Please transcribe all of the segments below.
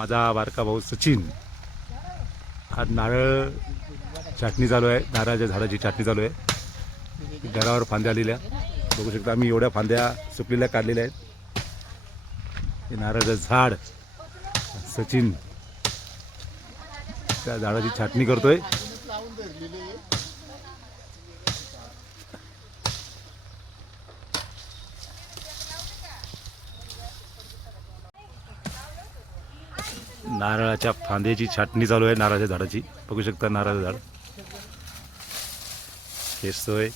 माझा बारका भाऊ सचिन. हा नारळ छाटणी चालू आहे. नारळाच्या झाडाची छाटणी चालू आहे. घरावर फांद्या आलेल्या बघू शकता आम्ही एवढ्या फांद्या सुकलेल्या काढलेल्या आहेत. हे नारळाचं झाड सचिन त्या झाडाची छाटणी करतोय. नारळाच्या फांद्याची छाटणी चालू आहे नारळाच्या झाडाची. बघू शकता नारळाचं झाड. खेचतोय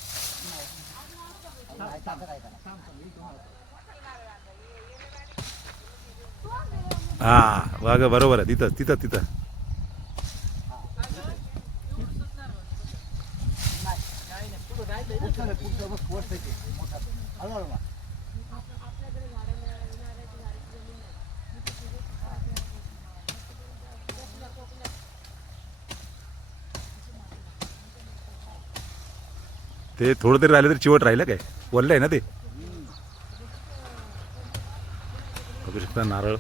हा बघा बरोबर आहे. तिथं तिथं तिथं. ते थोडं तरी राहिलं तरी चिवट राहिलं काय? वरलं आहे ना ते? बघू शकता नारळ.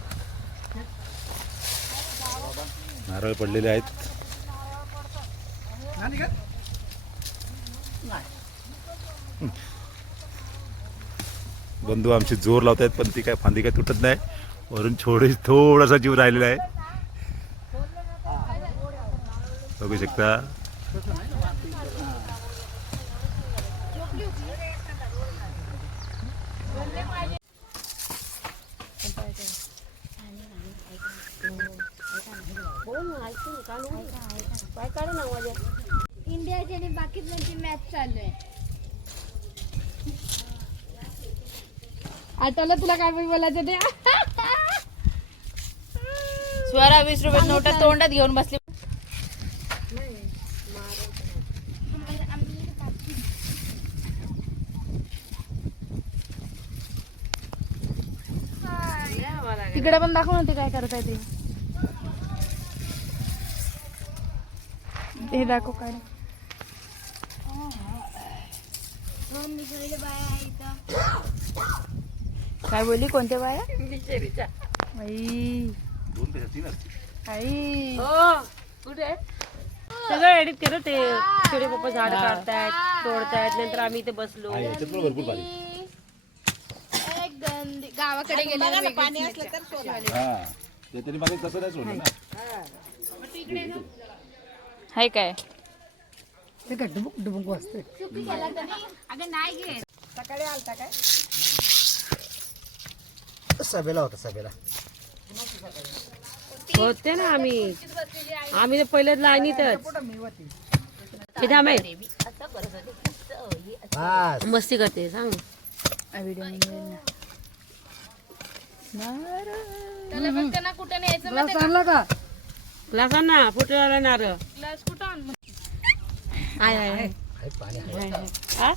नारळ पडलेले आहेत. बंधू आमचे जोर लावत आहेत पण ती काय फांदी काय तुटत नाही. वरून छोडे थोडासा जीव राहिलेला आहे. बघू शकता. इंडियाची आणि पाकिस्तानची मॅच चालू आहे आठवलं तुला काय बोलायचं ते स्वरा वीस रुपये नोटा तोंडात घेऊन बसली तिकडे पण दाखव ना ते काय करत ते. हे दाखव काय काय बोलली? कोणत्या बाया? आई आई. हो कुठे? सगळं एडिट केलं ते. छोटे पप्पा झाड काढतायत तोडतायत नंतर आम्ही इथे बसलो. गावाकडे गेले पाणी असलं तर हा. ते तरी मागे तसं नाही सोडलं ना. हाय काय? अगं नाही घे सभेला होता सभेला. होते ना आम्ही. आम्ही तर पहिल्याच लाईनीतच. हे थांब आहे. बस. मस्ती करते सांग. त्याला पण त्यांना कुठे न्यायचं ना फुटे आला नारळ. ग्लास कुठं आण आहे आहे. आहे पाणी आहे हा?